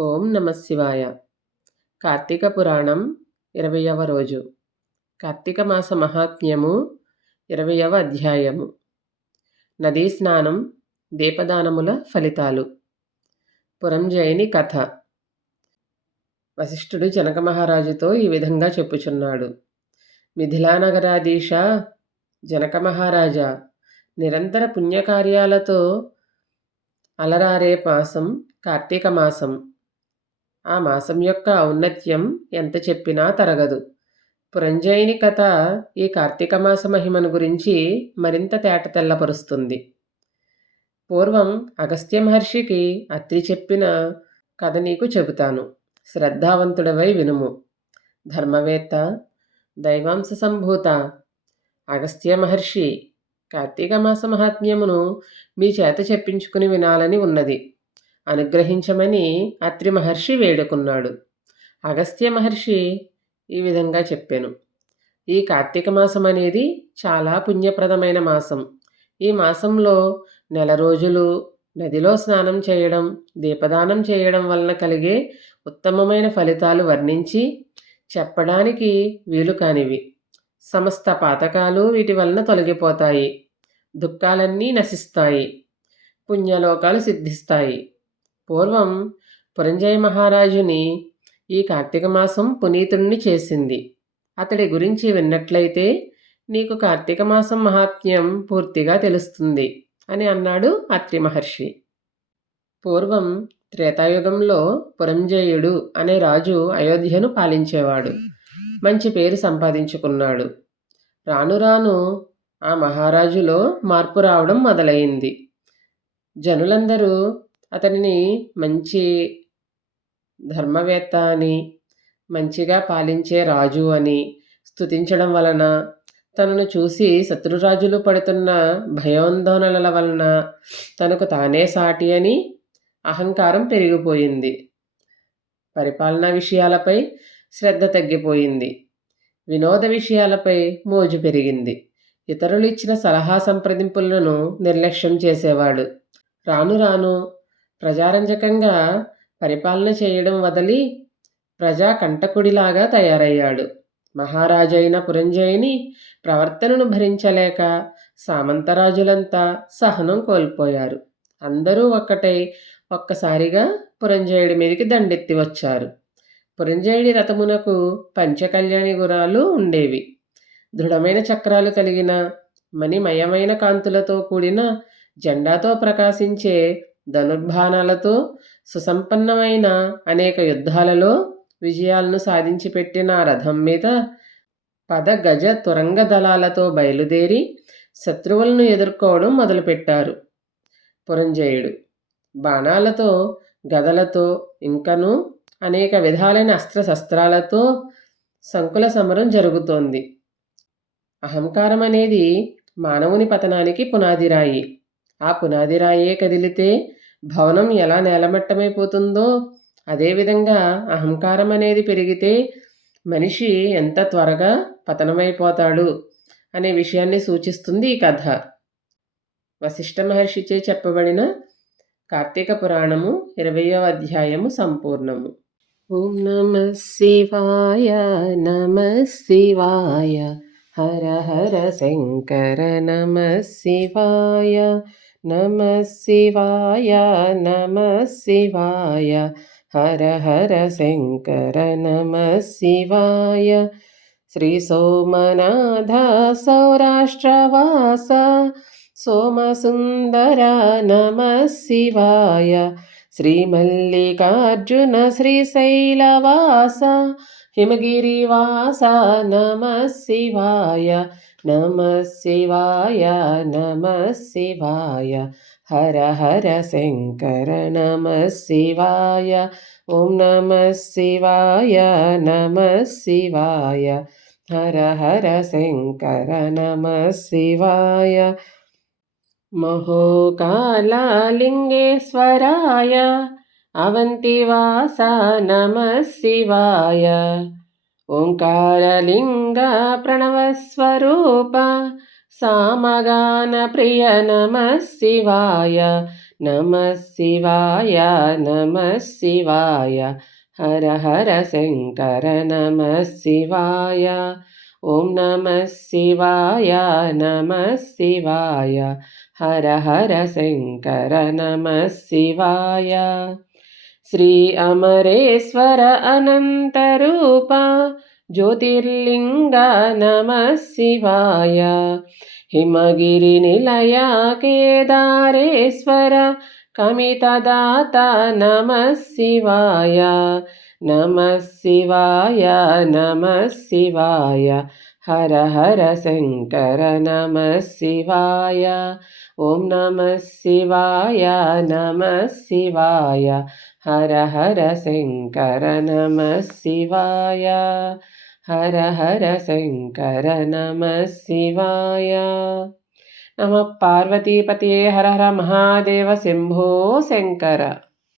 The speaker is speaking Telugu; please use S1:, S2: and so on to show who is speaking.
S1: ఓం నమ శివాయ. కార్తీక పురాణం ఇరవయవ రోజు. కార్తీక మాస మహాత్మ్యము ఇరవయవ అధ్యాయము. నదీ స్నానం దీపదానముల ఫలితాలు. పురంజయని కథ. వశిష్ఠుడు జనక మహారాజుతో ఈ విధంగా చెప్పుచున్నాడు. మిథిలానగరాధీశ జనక మహారాజా నిరంతర పుణ్యకార్యాలతో అలరారే మాసం కార్తీక మాసం. ఆ మాసం యొక్క ఔన్నత్యం ఎంత చెప్పినా తరగదు. పురంజయుని కథ ఈ కార్తీక మాస మహిమను గురించి మరింత తేట తెల్లపరుస్తుంది. పూర్వం అగస్త్య మహర్షికి అత్రి చెప్పిన కథ నీకు చెబుతాను. శ్రద్ధావంతుడవై వినుము. ధర్మవేత్త దైవాంశ సంభూత అగస్త్య మహర్షి కార్తీక మాస మహాత్మ్యమును మీ చేత చెప్పించుకుని వినాలని ఉన్నది. అనుగ్రహించమని అత్రి మహర్షి వేడుకున్నాడు. అగస్త్య మహర్షి ఈ విధంగా చెప్పాను. ఈ కార్తీక మాసం అనేది చాలా పుణ్యప్రదమైన మాసం. ఈ మాసంలో నెల రోజులు నదిలో స్నానం చేయడం దీపదానం చేయడం వలన కలిగే ఉత్తమమైన ఫలితాలు వర్ణించి చెప్పడానికి వీలు కానివి. సమస్త పాతకాలు వీటి వలన తొలగిపోతాయి. దుఃఖాలన్నీ నశిస్తాయి. పుణ్యలోకాలు సిద్ధిస్తాయి. పూర్వం పురంజయ మహారాజుని ఈ కార్తీక మాసం పునీతుణ్ణి చేసింది. అతడి గురించి విన్నట్లయితే నీకు కార్తీక మాసం మహాత్మ్యం పూర్తిగా తెలుస్తుంది అని అన్నాడు అత్రి మహర్షి. పూర్వం త్రేతాయుగంలో పురంజయుడు అనే రాజు అయోధ్యను పాలించేవాడు. మంచి పేరు సంపాదించుకున్నాడు. రాను రాను ఆ మహారాజులో మార్పు రావడం మొదలైంది. జనులందరూ అతనిని మంచి ధర్మవేత్త అని మంచిగా పాలించే రాజు అని స్థుతించడం వలన తనను చూసి శత్రురాజులు పడుతున్న భయాందోళనల వలన తనకు తానే సాటి అని అహంకారం పెరిగిపోయింది. పరిపాలనా విషయాలపై శ్రద్ధ తగ్గిపోయింది. వినోద విషయాలపై మోజు పెరిగింది. ఇతరులు ఇచ్చిన సలహా సంప్రదింపులను నిర్లక్ష్యం చేసేవాడు. రాను రాను ప్రజారంజకంగా పరిపాలన చేయడం వదిలి ప్రజా కంటకుడిలాగా తయారయ్యాడు. మహారాజైన పురంజయుని ప్రవర్తనను భరించలేక సామంతరాజులంతా సహనం కోల్పోయారు. అందరూ ఒక్కటై ఒక్కసారిగా పురంజయుడి మీదకి దండెత్తి వచ్చారు. పురంజయుడి రథమునకు పంచకళ్యాణి గురాలు ఉండేవి. దృఢమైన చక్రాలు కలిగిన మణిమయమైన కాంతులతో కూడిన జెండాతో ప్రకాశించే ధనుర్బాణాలతో సుసంపన్నమైన అనేక యుద్ధాలలో విజయాలను సాధించి పెట్టిన రథం మీద పద గజ తురంగ దళాలతో బయలుదేరి శత్రువులను ఎదుర్కోవడం మొదలుపెట్టారు. పురంజయుడు బాణాలతో గదలతో ఇంకను అనేక విధాలైన అస్త్రశస్త్రాలతో సంకుల సమరం జరుగుతోంది. అహంకారం అనేది మానవుని పతనానికి పునాదిరాయి. ఆ పునాదిరాయే కదిలితే భవనం ఎలా నేలమట్టమైపోతుందో అదేవిధంగా అహంకారం అనేది పెరిగితే మనిషి ఎంత త్వరగా పతనమైపోతాడు అనే విషయాన్ని సూచిస్తుంది ఈ కథ. వశిష్ఠ మహర్షిచే చెప్పబడిన కార్తీక పురాణము ఇరవయో అధ్యాయము సంపూర్ణము. ఓం నమ శివాయ నమ శివాయ హర హర శంకర నమ శివాయ. नमः शिवाय नमः शिवाय। हर हर शङ्कर नमः शिवाय। श्रीसोमनाथ सौराष्ट्रवास सोमसुन्दर नमः शिवाय। श्रीमल्लिकार्जुन श्रीशैलवास हिमगिरिवास नमः शिवाय नमः शिवाय नमः शिवाय हर हर शङ्कर नमः शिवाय ॐ नमः शिवाय नमः शिवाय हर हर शङ्कर नमः शिवाय महोकालालिङ्गेश्वराय अवन्तिवासा नमः शिवाय ओङ्कारलिङ्गप्रणवस्वरूप सामगानप्रिय नमः शिवाय नमः शिवाय नमः शिवाय हर हर शङ्कर नमः शिवाय ॐ नमः शिवाय नमः शिवाय हर हर शङ्कर नमः शिवाय శ్రీ అమరేశ్వర అనంతరూప జ్యోతిర్లింగ నమ శివాయ హిమగిరి నిలయ కేదారేశ్వర కమితదాత నమ శివాయ నమ శివాయ నమ శివాయ హర హర శంకర నమ శివాయ ఓం నమ శివాయ నమ శివాయ హర హర శంకర నమ శివాయ. హర హర శంకర నమ శివాయ. నమ పార్వతీపతియే హర హర మహాదేవ శంభో శంకర.